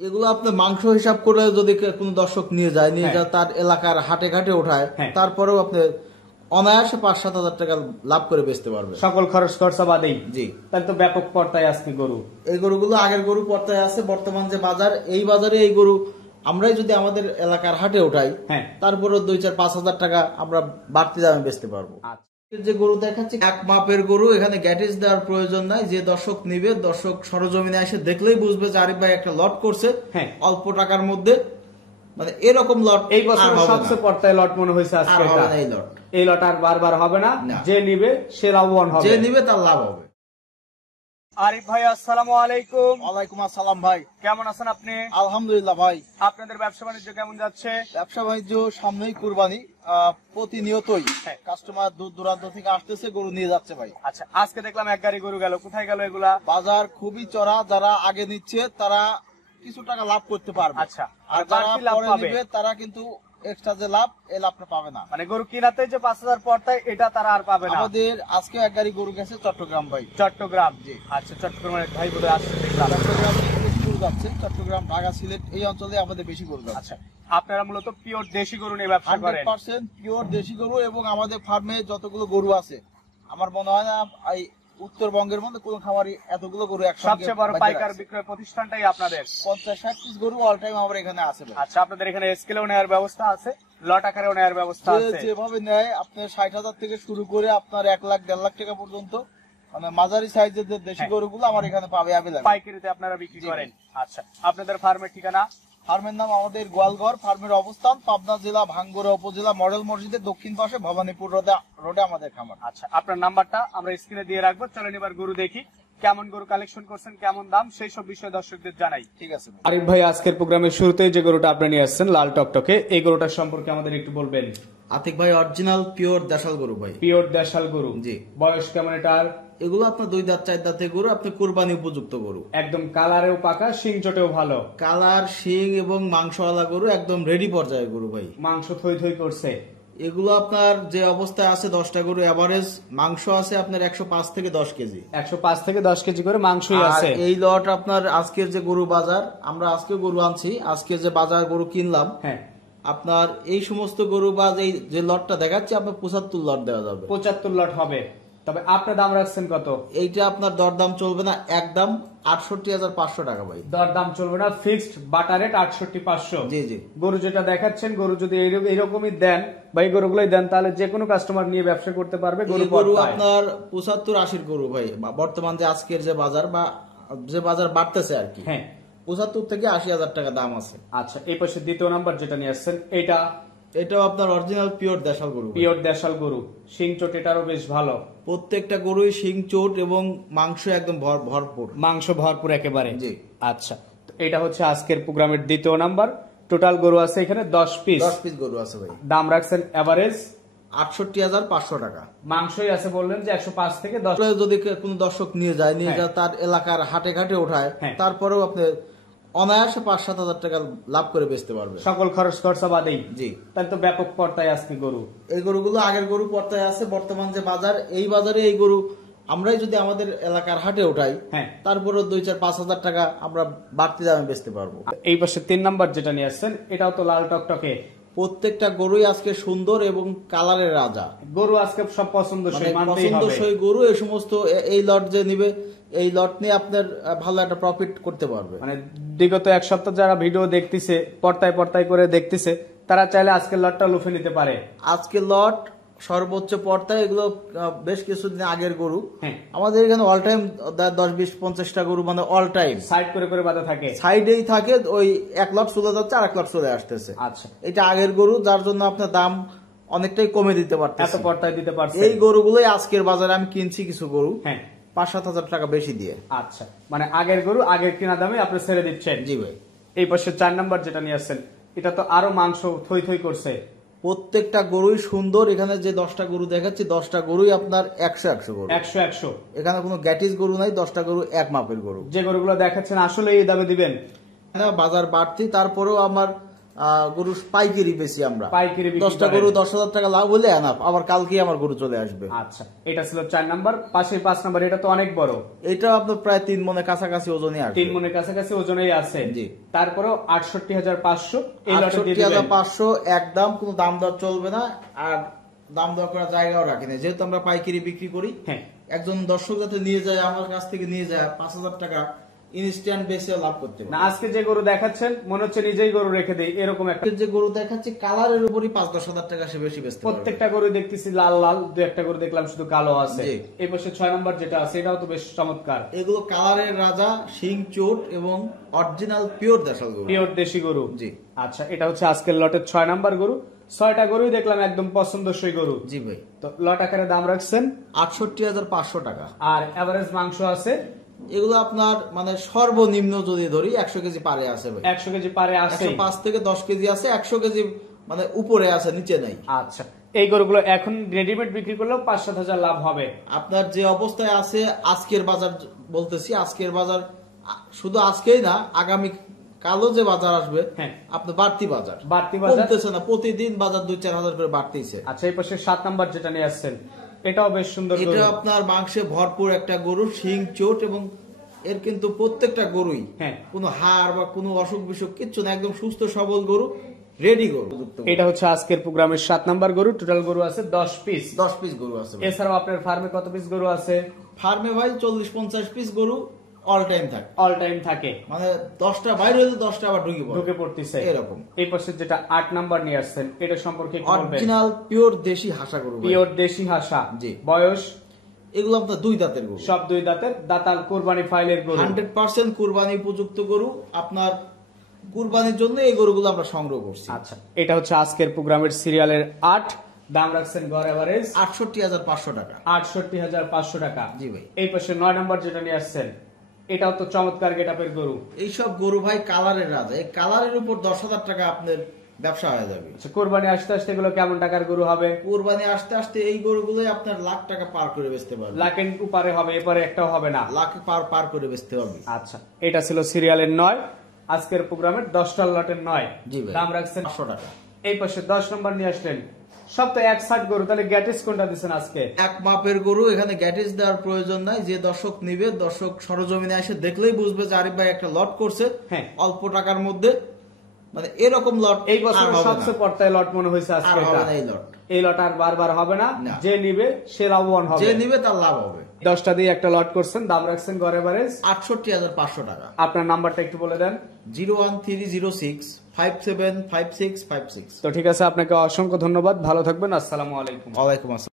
এগুলো আপনার মাংস হিসাব করে যদি কোনো দর্শক নিয়ে যায় তার এলাকার হাটে ঘাটে ওঠায়, তারপরেও আপনি অনায়াসে 5-7 হাজার টাকা লাভ করে বেচতে পারবে, সকল খরচ খরচা বাদেই। জি, তাহলে তো ব্যাপক পর্দায় আজকে গরু। এই গরুগুলো আগের গরু পর্দায় আছে। বর্তমান যে বাজার, এই বাজারে এই গরু আমরাই যদি আমাদের এলাকার হাটে উঠাই, তারপরে 2-4-5 হাজার টাকা আমরা বাড়তি দামে বেচতে পারবো। যে গরু দেখাচ্ছি এক মাপের গরু, এখানে গ্যাটিস দেওয়ার প্রয়োজন নাই। যে দর্শক নিবে, দর্শক সরজমিনে এসে দেখলেই বুঝবে যে আরিফ ভাই একটা লট করছে অল্প টাকার মধ্যে, মানে এরকম লট এই বছর সবচেয়ে পর্দায় লট মনে হয়েছে আজকে। এই লট আর বারবার হবে না, যে নিবে সে লাভবান হবে, যে নিবে তার লাভ হবে। আরিফ ভাই আসসালামু আলাইকুম। ওয়ালাইকুম আসসালাম ভাই, কেমন আছেন আপনি? আলহামদুলিল্লাহ ভাই। আপনাদের ব্যবসা বাণিজ্য কেমন যাচ্ছে? ব্যবসা বাণিজ্য সামনেই কুরবানি, প্রতিনিয়তই কাস্টমার দূর দূরান্ত থেকে আসতেছে, গরু নিয়ে যাচ্ছে ভাই। আচ্ছা, আজকে দেখলাম এক গাড়ি গরু গেল, কোথায় গেল এগুলা? বাজার খুবই চড়া, যারা আগে নিচ্ছে তারা কিছু টাকা লাভ করতে পারবে। আচ্ছা, আর যারা পরে নিবে তারা কিন্তু এক্সট্রা যে লাভ, এই লাভটা পাবে না। মানে গরু কিনাতে যে 5,000 পড়তায় এটা তারা আর পাবে না। আমাদের আজকে এক গাড়ি গরু গেছে চট্টগ্রাম ভাই। চট্টগ্রাম? জি। আচ্ছা, চট্টগ্রামের ভাই বলে আসছে দেখলাম। চট্টগ্রামে বেশি গরু যাচ্ছে, চট্টগ্রাম, ঢাকা, সিলেট এই অঞ্চলে আমাদের বেশি গরু যাচ্ছে। আচ্ছা, আপনারা মূলত পিওর দেশি গরু নিয়ে ব্যবসা করেন? 100% পিওর দেশি গরু। এবং আমাদের ফার্মে যতগুলো গরু আছে, আমার মনে হয় না এই উত্তরবঙ্গের মধ্যে কোন খামারি এতগুলো গরু একসাথে। সবচেয়ে বড় পাইকার বিক্রয় প্রতিষ্ঠানটাই আপনাদের। 50-60 পিস গরু অল টাইম আমার এখানে আছে। আচ্ছা, আপনাদের এখানে স্কেলেও নেওয়ার ব্যবস্থা আছে, লট আকারেও নেওয়ার ব্যবস্থা আছে? যেভাবে নেয়, আপনার 60,000 থেকে শুরু করে আপনার 1 লাখ 1.5 লাখ টাকা পর্যন্ত, মানে মাঝারি সাইজের যে দেশি গরুগুলো আমার এখানে পাবে অ্যাভেলেবল। পাইকারিতে আপনারা বিক্রি করেন? আচ্ছা, আপনাদের ফার্মের ঠিকানা? ফার্মের নাম আমাদের গোয়ালঘর। ফার্মের অবস্থান পাবনা জেলা ভাঙ্গুড়া উপজেলা মডেল মসজিদের দক্ষিণ পাশে ভবানীপুর রোডে আমাদের খামার। আচ্ছা, আপনার নাম্বারটা আমরা স্ক্রিনে দিয়ে রাখবো। চলেন এবার গরু দেখি, কেমন গরু কালেকশন করছেন, কেমন দাম, সেই সব বিষয়ে দর্শকদের জানাই। ঠিক আছে আরিফ ভাই, আজকের প্রোগ্রামের শুরুতেই যে গরুটা আপনি নিয়ে আসছেন লাল টকটকে, এই গরুটার সম্পর্কে আমাদের একটু বলবেন। আতিক ভাই, অরিজিনাল পিওর দেশাল গরু ভাই। পিওর দেশাল গরু? জি। বয়স কেমন এটার? এগুলো আপনার 2 দাঁত 4 দাঁতের গরু, আপনি কুরবানি উপযুক্ত গরু। একদম কালারেও পাকা, শিং চটেও ভালো। কালার, শিং এবং মাংসওয়ালা গরু, একদম রেডি পর্যায়ে গরু ভাই। মাংস থই থই করছে। এগুলো আপনার যে অবস্থায় আছে, 10টা গরু এভারেজ মাংস আছে আপনার 105 থেকে 10 কেজি। 105 থেকে 10 কেজি করে মাংসই আছে। এই লট আপনার আজকের যে গরু বাজার, আমরা আজকে গরু আনছি, আজকের যে বাজার গরু কিনলাম, আপনার এই সমস্ত গরু বা এই যে লটটা দেখাচ্ছি আপনার 75 লট দেওয়া যাবে। 75 লট হবে। তবে আপনি দাম রাখছেন কত? এইটা আপনার দরদাম চলবে না, একদম 68,500 টাকা ভাই। দরদাম চলবে না, ফিক্সড বাটা রেট 68,500। জি জি। গরু যেটা দেখাচ্ছেন, গরু যদি এইরকমই দেন বা এই গরুগুলোই দেন, তাহলে যে কোনো কাস্টমার নিয়ে ব্যবসা করতে পারবে। গরু আপনার 75-80 গরু ভাই, বর্তমান যে আজকের যে বাজার বা যে বাজার বাড়তেছে আর কি, 75 থেকে 80,000 টাকা দাম আছে। আচ্ছা, এই পাশে দ্বিতীয় নাম্বার যেটা নিয়ে আসছেন, এটাও আপনার অরিজিনাল পিওর দেশাল গরু। পিওর দেশাল গরু, শিং চোট এটারও বেশ ভালো। প্রত্যেকটা গরুই শিং চোট এবং মাংস একদম ভরপুর, মাংস ভরপুর একেবারে। জি। আচ্ছা, এটা হচ্ছে আজকের প্রোগ্রামের দ্বিতীয় নাম্বার। টোটাল গরু আছে এখানে 10 পিস। 10 পিস গরু আছে ভাই। দাম রাখছেন এভারেজ 68,500 টাকা। মাংসই আছে বললেন যে 105 থেকে 10। যদি কোনো দর্শক নিয়ে যায় তার এলাকার হাটে ঘাটে ওঠায়, তারপরেও আপনি অনায়াসে 5-7 হাজার টাকা লাভ করে বেচতে পারবে, সকল খরচ খরচা বাদেই। জি। তাহলে তো ব্যাপক পর্দায় আজকে গরু। এই গরুগুলো আগের গরু পর্দায় আছে। বর্তমান যে বাজার, এই বাজারে এই গরু আমরাই যদি আমাদের এলাকার হাটে উঠাই, তারপরে 2-4-5 হাজার টাকা আমরা বাড়তি দামে বেচতে পারবো। এই পাশে 3 নাম্বার যেটা নিয়ে আসছেন, এটাও তো লাল টকটকে। প্রত্যেকটা গরুই আজকে সুন্দর এবং কালারের রাজা। গরু আজকে সব পছন্দসই, পছন্দসই গরু। এই সমস্ত এই লট যে নিবে, এই লট নিয়ে আপনার ভালো একটা প্রফিট করতে পারবে। মানে বিগত 1 সপ্তাহ যারা ভিডিও দেখতেছে, পর্তায় করে দেখতেছে, তারা চাইলে আজকের লটটা লুফে নিতে পারে। আজকের লট সর্বোচ্চ পর্দায়, এগুলো বেশ কিছুদিন আগের গরু। আমাদের এখানে অল টাইম 10-20-50টা গরু, মানে অল টাইম সাইড করে বাঁধা থাকে, সাইডেই থাকে। ওই 1 লট চলে যাচ্ছে, আর 1 লট চলে আসতেছে। আচ্ছা, এটা আগের গরু, যার জন্য আপনার দাম অনেকটাই কমে দিতে পারতেছে, এত পর্দায় দিতে পারছে। এই গরুগুলোই আজকের বাজারে আমি কিনছি কিছু গরু 5-7 হাজার টাকা বেশি দিয়ে। আচ্ছা, মানে আগের গরু আগের কিনা দামে আপনি ছেড়ে দিচ্ছেন? জি ভাই। এই পাশে 4 নাম্বার যেটা নিয়ে আসছেন, এটা তো আরো মাংস থই থই করছে। প্রত্যেকটা গরুই সুন্দর। এখানে যে 10টা গরু দেখাচ্ছি, 10টা গরুই আপনার 100 গরু। 100 এখানে কোনো গ্যাটিস গরু নাই, 10টা গরু এক মাপের গরু। যে গরুগুলো দেখাচ্ছেন আসলে এই দামে দিবেন? বাজার বাড়তি, তারপরেও আমার গরু পাইকারি বেশি আমরা, পাইকারি 10টা গরু 10,000 টাকা লাভ হলে এনাফ, আবার কালকে আমার গরু চলে আসবে। আচ্ছা, এটা ছিল 4 নাম্বার। পাশে 5 নাম্বার, এটা তো অনেক বড়, এটা আপনার প্রায় 3 মনের কাছাকাছি ওজনে আসবে। 3 মনের কাছাকাছি ওজনেই আছে। জি। তারপরেও 68,500 এই লটে দিয়ে দিবেন। 68,500 একদম, কোনো দাম দর চলবে না, আর দাম দর করার জায়গাও রাখি না, যেহেতু আমরা পাইকারি বিক্রি করি। হ্যাঁ, একজন দর্শক যাতে নিয়ে যায়, আমার কাছ থেকে নিয়ে যায় 5,000 টাকা ইনস্ট্যান্ট বেসে লাভ করতে পারে। না আজকে যে গরু দেখাচ্ছেন মনে হচ্ছে নিজেই গরু রেখে দেই, এরকম একটা। যে গরু দেখাচ্ছি কালারের উপরই 5-10 হাজার টাকা সে বেশি বেচতে পারবে। প্রত্যেকটা গরু দেখতেছি লাল লাল, দু একটা গরু দেখলাম শুধু কালো আছে। এই পাশে 6 নাম্বার যেটা আছে এটাও তো বেশ চমৎকার। এগুলো কালারের রাজা, শিং চোট এবং অরিজিনাল পিওর দেশাল গরু, পিওর দেশি গরু। জি। আচ্ছা, এটা হচ্ছে আজকের লটের 6 নাম্বার গরু। 6টা গরুই দেখলাম একদম পছন্দসই গরু। জি ভাই। তো লট আকারে দাম রাখছেন 68,500 টাকা। আর এভারেজ মাংস আছে এগুলো আপনার মানে সর্বনিম্ন যদি ধরি 100 কেজি পারে আছে ভাই, 100 কেজি পারে আছে, 105 থেকে 10 কেজি আছে, 100 কেজি মানে উপরে আছে, নিচে নাই। আচ্ছা, এই গরুগুলো এখন রেডিমেড বিক্রি করলেও 5-7 হাজার লাভ হবে। আপনার যে অবস্থায় আছে আজকের বাজার বলতেছি, আজকের বাজার শুধু আজকেই না, আগামী কালো যে বাজার আসবে, হ্যাঁ, আপনার বাড়তি বাজার কমতেছে না, প্রতিদিন বাজার 2-4 হাজার করে বাড়তেছে। আচ্ছা, এই পাশে 7 নাম্বার যেটা নিয়ে আসছেন এটাও বেশ সুন্দর গরু। এটা আপনার মাংসে ভরপুর একটা গরু, শিং চোট, এবং এর কিন্তু প্রত্যেকটা গরুই কোনো হাড় বা কোনো অসুখ বিসুখ কিচ্ছু না, একদম সুস্থ সবল গরু, রেডি গরু। এটা হচ্ছে আজকের প্রোগ্রামের 7 নাম্বার গরু। টোটাল গরু আছে 10 পিস। 10 পিস গরু আছে। এছাড়াও আপনার ফার্মে কত পিস গরু আছে? ফার্মে ভাই 40-50 পিস গরু অল টাইম থাকে, অল টাইম থাকে, মানে 10টা বাইরে হলে 10টা আবার ঢুকে পড়তেছে এরকম। এই পাশে যেটা 8 নাম্বার নিয়ে আসছেন এটা সম্পর্কে কি বলবেন? অরিজিনাল পিওর দেশি হাসা গরু, পিওর দেশি হাসা। জি। বয়স? এগুলো আপনার 2 দাঁতের গরু, সব 2 দাঁতের, দাতাল কুরবানি ফাইলের গরু, 100% কুরবানি উপযুক্ত গরু। আপনার কুরবানির জন্য এই গরুগুলো আমরা সংগ্রহ করছি। আচ্ছা, এটা হচ্ছে আজকের প্রোগ্রামের সিরিয়ালের 8। দাম রাখছেন গড় এভারেজ 68,500 টাকা। 68,500 টাকা। জি ভাই। এই পাশে 9 নাম্বার যেটা নিয়ে আসছেন এটাও তো চমৎকার গেটআপের গরু। এইসব গরু ভাই কালারের রাজা, এই কালারের উপর 10,000 টাকা আপনার ব্যবসা হয়ে যাবে। আচ্ছা, কোরবানি আসতে আসতে এগুলো কেমন টাকার গরু হবে? কোরবানি আসতে আসতে এই গরুগুলোই আপনার লাখ টাকা পার করে বেচতে পারবে, লাখের উপরে হবে, এবারে একটাও হবে না, লাখ পার করে বেচতে হবে। আচ্ছা, এটা ছিল সিরিয়ালের 9, আজকের প্রোগ্রামের 10টা লটের 9। জি ভাই। দাম রাখছেন 500 টাকা। এই পাশে 10 নম্বর নিয়ে আসলেন, সব তো এক সাইড গরু, তাহলে গ্যাটিস কোনটা দিচ্ছেন আজকে? এক মাপের গরু, এখানে গ্যাটিস দেওয়ার প্রয়োজন নাই। যে দর্শক নিবে, দর্শক সরজমিনে এসে দেখলেই বুঝবে যে আরিফ ভাই একটা লট করছে অল্প টাকার মধ্যে, মানে এরকম লট এই বছর সবচেয়ে পর্তায় লট মনে হয়েছে আজকে। এই লট আর বারবার হবে না, যে নিবে সে লাভবান হবে, যে নিবে তার লাভ হবে। 10টা দিয়ে একটা লট করছেন, দাম রাখছেন গড় এভারেজ 68,500 টাকা। আপনার নাম্বারটা একটু বলে দেন। 01306575656। তো ঠিক আছে, আপনাকে অসংখ্য ধন্যবাদ, ভালো থাকবেন, আসসালামু আলাইকুম। ওয়ালাইকুম আসসালাম।